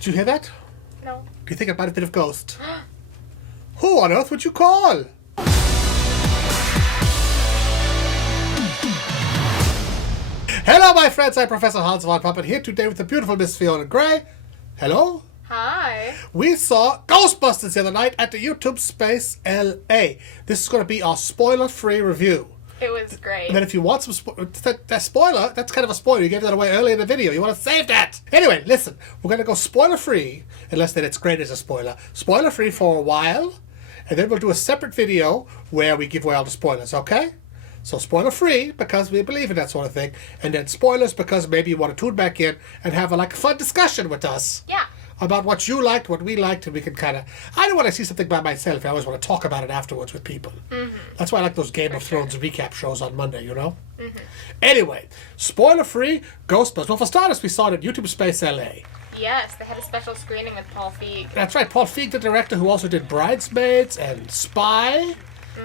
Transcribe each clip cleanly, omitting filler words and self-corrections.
Did you hear that? No. Do you think it might have been a ghost? Who on earth would you call? Hello, my friends. I'm Professor Hans von Puppet here today with the beautiful Miss Fiona Gray. Hello. Hi. We saw Ghostbusters the other night at the YouTube Space LA. This is going to be our spoiler-free review. It was great. And then if you want some that spoiler, that's kind of a spoiler. You gave that away early in the video. You want to save that. Anyway, listen. We're going to go spoiler-free, unless that it's great as a spoiler. Spoiler-free for a while, and then we'll do a separate video where we give away all the spoilers, okay? So spoiler-free, because we believe in that sort of thing, and then spoilers because maybe you want to tune back in and have a fun discussion with us. Yeah. About what you liked, what we liked, and we can kind of... I don't want to see something by myself. I always want to talk about it afterwards with people. Mm-hmm. That's why I like those Game of Thrones recap shows on Monday, you know? Mm-hmm. Anyway, spoiler-free, Ghostbusters. Well, for starters, we saw it at YouTube Space LA. Yes, they had a special screening with Paul Feig. That's right. Paul Feig, the director, who also did Bridesmaids and Spy.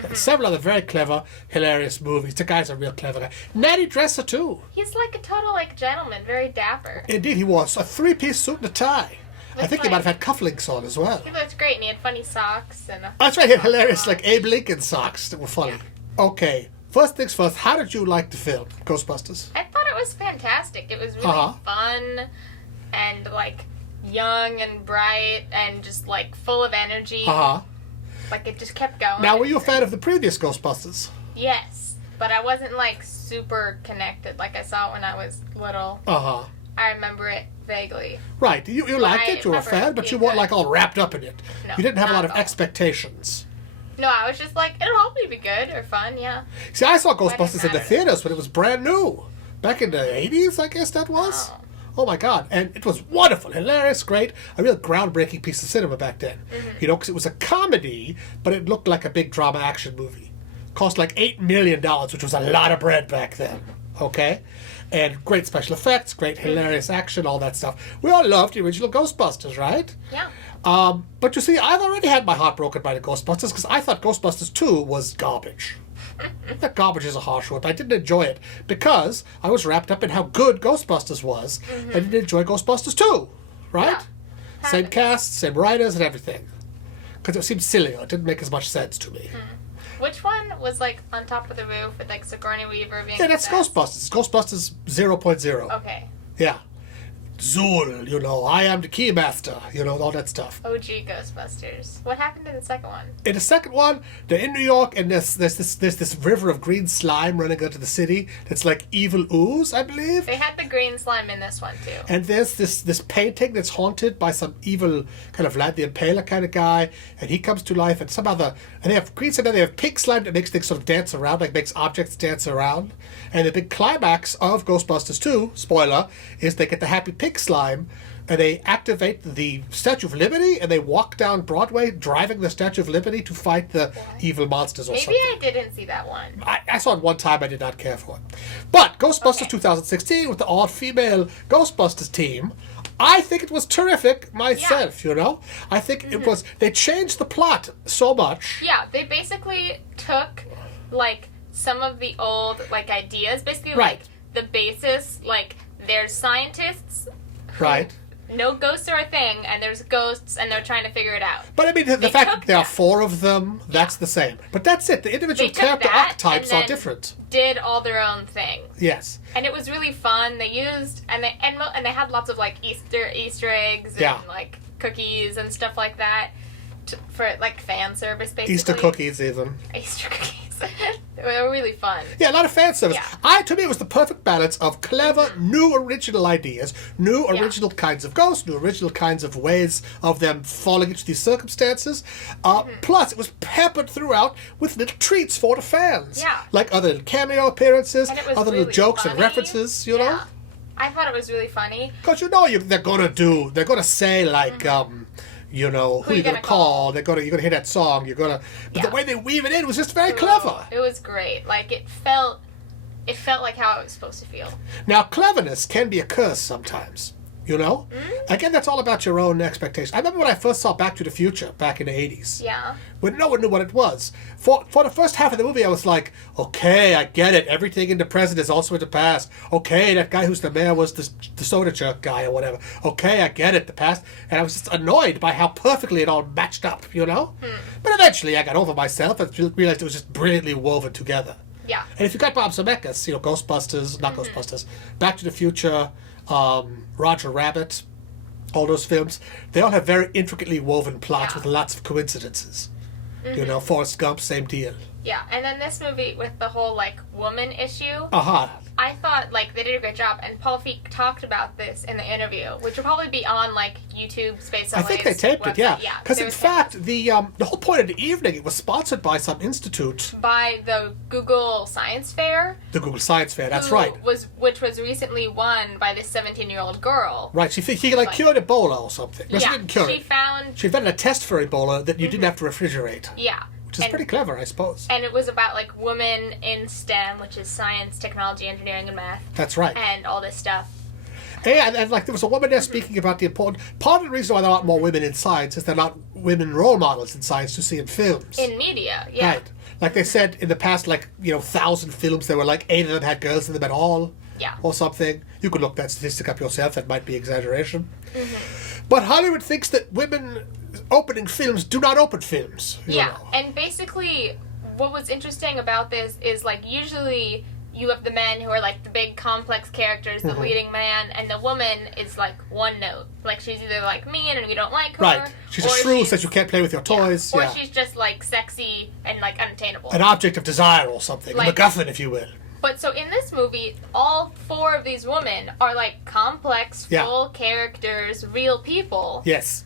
And several other very clever, hilarious movies. The guy's a real clever guy. Natty Dresser, too. He's like a total gentleman, very dapper. Indeed, he was. A three-piece suit and a tie. I think he might have had cufflinks on as well. He looked great, and he had funny socks. That's right, he had hilarious, Abe Lincoln socks that were funny. Yeah. Okay, first things first, how did you like the film, Ghostbusters? I thought it was fantastic. It was really fun and, young and bright and just, full of energy. It just kept going. Now, were you a fan of the previous Ghostbusters? Yes, but I wasn't, super connected like I saw it when I was little. I remember it vaguely. Right. You liked it, you were a fan, but you weren't all wrapped up in it. No, you didn't have a lot of expectations. No, I was just it'll hopefully be good or fun, yeah. See, I saw Ghostbusters in the theaters when it was brand new. Back in the 80s, I guess that was. Oh my God. And it was wonderful, hilarious, great. A real groundbreaking piece of cinema back then. Mm-hmm. You know, because it was a comedy, but it looked like a big drama action movie. Cost $8 million, which was a lot of bread back then. Okay? And great special effects, great hilarious action, all that stuff. We all loved the original Ghostbusters, right? Yeah. But you see, I've already had my heart broken by the Ghostbusters because I thought Ghostbusters 2 was garbage. That garbage is a harsh word, but I didn't enjoy it because I was wrapped up in how good Ghostbusters was. Mm-hmm. I didn't enjoy Ghostbusters 2, right? Yeah. Same cast, same writers, and everything. Because it seemed sillier. It didn't make as much sense to me. Mm-hmm. Which one was on top of the roof with Sigourney Weaver being that's Ghostbusters. Ghostbusters 0.0. Okay. Yeah. Zool, I am the keymaster, all that stuff. OG Ghostbusters. What happened in the second one? In the second one, they're in New York, and there's this river of green slime running into the city that's evil ooze, I believe. They had the green slime in this one, too. And there's this painting that's haunted by some evil kind of Vlad the Impaler kind of guy, and he comes to life, and and they have green slime, and they have pink slime that makes things sort of dance around, makes objects dance around. And the big climax of Ghostbusters 2, spoiler, is they get the happy pink slime, and they activate the Statue of Liberty, and they walk down Broadway driving the Statue of Liberty to fight the evil monsters or something. Maybe I didn't see that one. I saw it one time. I did not care for it. But Ghostbusters 2016 with the all-female Ghostbusters team, I think it was terrific myself, I think it was... They changed the plot so much. Yeah, they basically took, some of the old, ideas. Basically, the basis, there's scientists right. No ghosts are a thing, and there's ghosts, and they're trying to figure it out. But I mean, the fact that there are 4 of them, that's the same. But that's it. The individual character archetypes are different. Did all their own thing. Yes. And it was really fun. They used and they had lots of Easter eggs and cookies and stuff like that for fan service, basically. Easter cookies, even. Easter cookies. They were really fun. Yeah, a lot of fan service. Yeah. To me, it was the perfect balance of clever, new, original ideas, new, original kinds of ghosts, new, original kinds of ways of them falling into these circumstances. Plus, it was peppered throughout with little treats for the fans. Yeah. Other little cameo appearances, other really little jokes funny. and references, you know? I thought it was really funny. Because they're going to say, who you're gonna call? You're gonna hear that song. But the way they weave it in was just very clever. It was great. It felt like how it was supposed to feel. Now, cleverness can be a curse sometimes. You know? Again, that's all about your own expectations. I remember when I first saw Back to the Future back in the 80s. Yeah. When no one knew what it was. For the first half of the movie, I was like, okay, I get it. Everything in the present is also in the past. Okay, that guy who's the mayor was the soda jerk guy or whatever. Okay, I get it, the past. And I was just annoyed by how perfectly it all matched up, you know? But eventually I got over myself and realized it was just brilliantly woven together. Yeah. And if you got Bob Zemeckis, you know, Ghostbusters, not Ghostbusters, Back to the Future, Roger Rabbit, all those films, they all have very intricately woven plots with lots of coincidences. You know, Forrest Gump, same deal. Yeah, and then this movie with the whole, like, woman issue, Uh-huh. I thought, like, they did a great job, and Paul Feig talked about this in the interview, which will probably be on, like, YouTube, Space I think they taped it, yeah. Because in was fact, the whole point of the evening, it was sponsored by some institute. by the Google Science Fair. The Google Science Fair, that's right. Which was recently won by this 17-year-old girl. Right, she cured Ebola or something. No, she didn't cure it. She invented a test for Ebola that you didn't have to refrigerate. Yeah. Which is pretty clever, I suppose. And it was about, like, women in STEM, which is science, technology, engineering, and math. That's right. And all this stuff. And like, there was a woman there speaking about the important... Part of the reason why there aren't more women in science is there are not women role models in science to see in films. In media, yeah. Right. Like they said in the past, like, 1,000 films, there were like 8 of them had girls in them at all. Yeah. Or something. You could look that statistic up yourself. That might be exaggeration. But Hollywood thinks that women opening films do not open films. You know. And basically, what was interesting about this is, like, usually you have the men who are, like, the big complex characters, the leading man, and the woman is, like, one note. Like, she's either, like, mean and we don't like her. Right. She's a shrew, says you can't play with your toys. Or she's just, like, sexy and, like, unattainable. An object of desire or something. Like, a MacGuffin, if you will. But so in this movie, all 4 of these women are, like, complex, full characters, real people. Yes.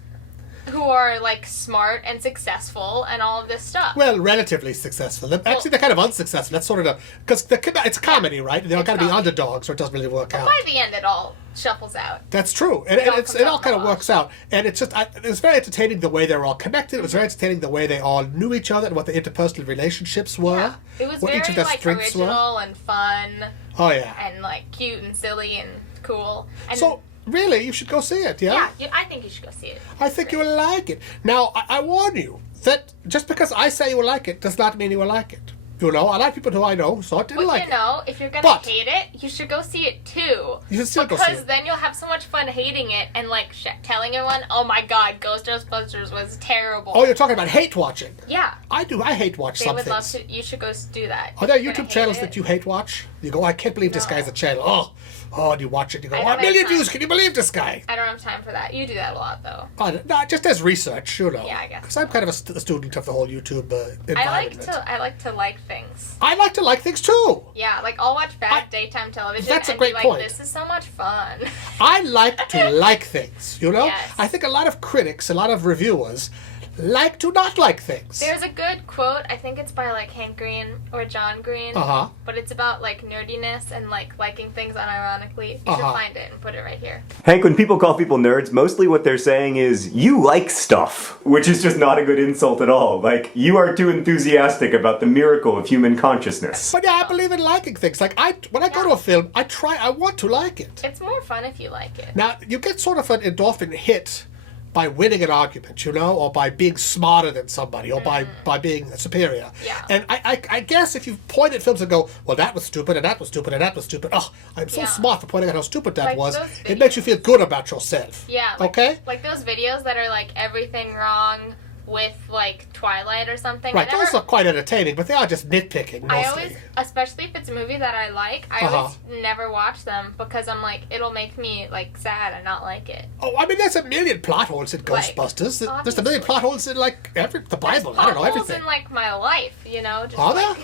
Who are, like, smart and successful and all of this stuff. Well, relatively successful. Actually, they're kind of unsuccessful. That's sort of because it's a comedy, right? They've got to be underdogs, or it doesn't really work out. By the end, it all shuffles out. That's true, and it all kind of works out. And it's just it was very entertaining the way they were all connected. It was very entertaining the way they all knew each other and what the interpersonal relationships were. Yeah. It was what very each of their like strengths original were. And fun. Oh yeah. And like cute and silly and cool. And so. Really, you should go see it, yeah? Yeah, I think you should go see it. I think you will like it. Now, I warn you that just because I say you will like it does not mean you will like it. You know, I like people who I know, so I didn't like it. But you know, if you're gonna hate it, you should go see it too. You should still go see it. Because then you'll have so much fun hating it and like telling everyone, oh my god, Ghostbusters was terrible. Oh, you're talking about hate watching? Yeah. I do. I hate watch some things. They would love to. You should go do that. Are there YouTube channels that you hate watch? You go, I can't believe this guy's a channel. Oh, and you watch it, you go, a million views, can you believe this guy? I don't have time for that. You do that a lot, though. No, just as research, you know. Yeah, I guess. Because I'm kind of a student of the whole YouTube environment. I like to like things. I like to like things, too. Yeah, like, I'll watch bad daytime television that's a and great be like, point. this is so much fun. I like to like things, you know? Yes. I think a lot of critics, a lot of reviewers, like to not like things. There's a good quote, I think it's by, like, Hank Green or John Green. But it's about, like, nerdiness and, like, liking things unironically. You should find it and put it right here. Hank, when people call people nerds, mostly what they're saying is, you like stuff. Which is just not a good insult at all. Like, you are too enthusiastic about the miracle of human consciousness. But yeah, I believe in liking things. Like, when I go to a film, I want to like it. It's more fun if you like it. Now, you get sort of an endorphin hit by winning an argument, you know, or by being smarter than somebody, or by being superior. Yeah. And I guess if you point at films and go, well, that was stupid, and that was stupid, and that was stupid. Oh, I'm so smart for pointing out how stupid that was. It makes you feel good about yourself. Yeah. Okay? Like those videos that are like everything wrong with like Twilight or something. Right, those are quite entertaining, but they are just nitpicking mostly. I always, especially if it's a movie that I like, I always never watch them because I'm like, it'll make me like sad and not like it. Oh, I mean, there's a million plot holes in Ghostbusters. Like, there's a million plot holes in like the Bible. I don't know, everything. In like my life, you know. Just are there?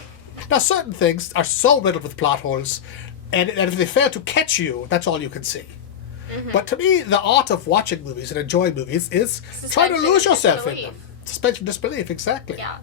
Now, certain things are so riddled with plot holes, and if they fail to catch you, that's all you can see. But to me, the art of watching movies and enjoying movies is trying to lose yourself in them. Suspension disbelief, exactly. Yeah.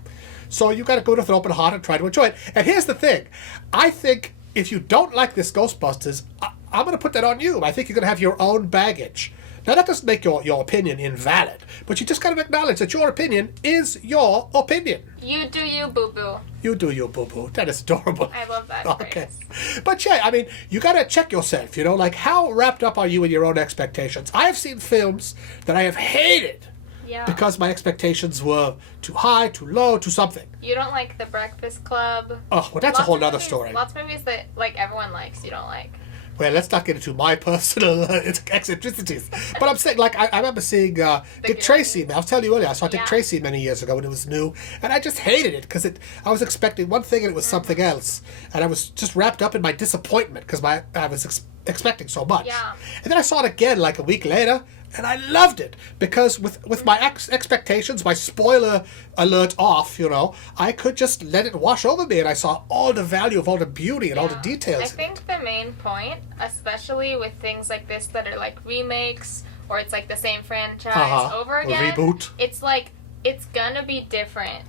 So you got to go with an open heart and try to enjoy it. And here's the thing. I think if you don't like this Ghostbusters, I'm going to put that on you. I think you're going to have your own baggage. Now, that doesn't make your opinion invalid, but you just got to acknowledge that your opinion is your opinion. You do you, boo-boo. You do you, boo-boo. That is adorable. I love that Okay. phrase. But yeah, I mean, you got to check yourself, you know, like how wrapped up are you in your own expectations? I have seen films that I have hated Yeah. because my expectations were too high, too low, too something. You don't like The Breakfast Club. Oh, well, that's a whole other story. Lots of movies that, like, everyone likes, you don't like. Well, let's not get into my personal eccentricities. But I'm saying, like, I remember seeing Dick Tracy. I was telling you earlier, I saw Dick Tracy many years ago when it was new, and I just hated it because I was expecting one thing and it was something else, and I was just wrapped up in my disappointment because I was expecting so much. Yeah. And then I saw it again like a week later, and I loved it because with my expectations, my spoiler alert off, you know, I could just let it wash over me, and I saw all the value of all the beauty and all the details. I think the main point, especially with things like this that are like remakes or it's like the same franchise over again, reboot. It's like it's gonna be different.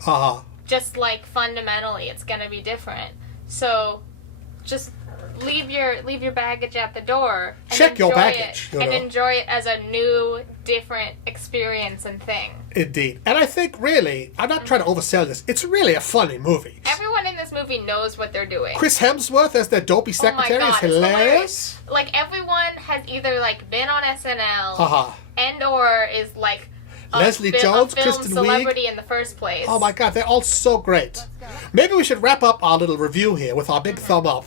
Just like fundamentally, it's gonna be different. So just leave your baggage at the door. And check your baggage. And enjoy it as a new, different experience and thing. Indeed. And I think, really, I'm not trying to oversell this, it's really a funny movie. Everyone in this movie knows what they're doing. Chris Hemsworth as their dopey secretary is hilarious. Like, everyone has either, like, been on SNL and or is, like, Leslie Jones, a film Kristen celebrity Wiig. in the first place. Oh, my God, they're all so great. Maybe we should wrap up our little review here with our big thumb up.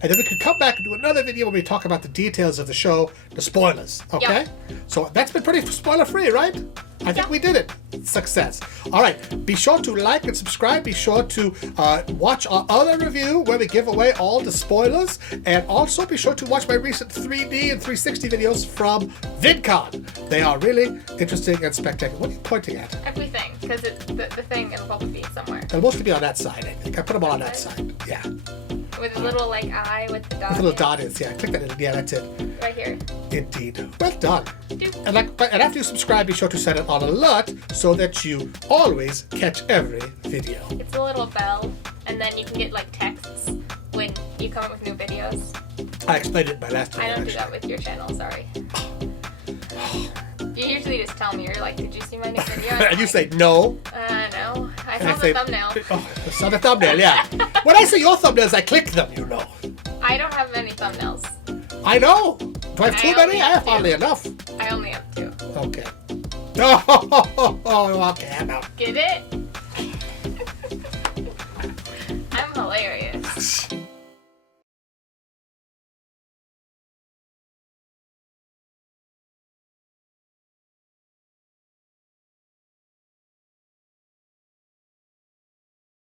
And then we could come back and do another video where we talk about the details of the show, the spoilers, okay? Yep. So that's been pretty spoiler-free, right? I think we did it. Success. All right, be sure to like and subscribe. Be sure to watch our other review where we give away all the spoilers. And also be sure to watch my recent 3D and 360 videos from VidCon. They are really interesting and spectacular. What are you pointing at? Everything, because the thing will probably be somewhere. They'll mostly be on that side, I think. I put them all on that side. Yeah. With a little, like, eye with the dot. With a little dot is, yeah. Click that in. Yeah, that's it. Right here. Indeed. Well done. Doop. And after you subscribe, be sure to set it on alert so that you always catch every video. It's a little bell, and then you can get, like, texts when you come up with new videos. I explained it in my last video. I don't do that with your channel, sorry. You usually just tell me, you're like, did you see my new video? And you say no. No. I And saw the thumbnail. Oh, I saw the thumbnail, yeah. When I see your thumbnails, I click them, you know. I don't have many thumbnails. I know. Do I have too many? I have hardly enough. I only have 2. Okay. Oh, okay, I'm out. Get it?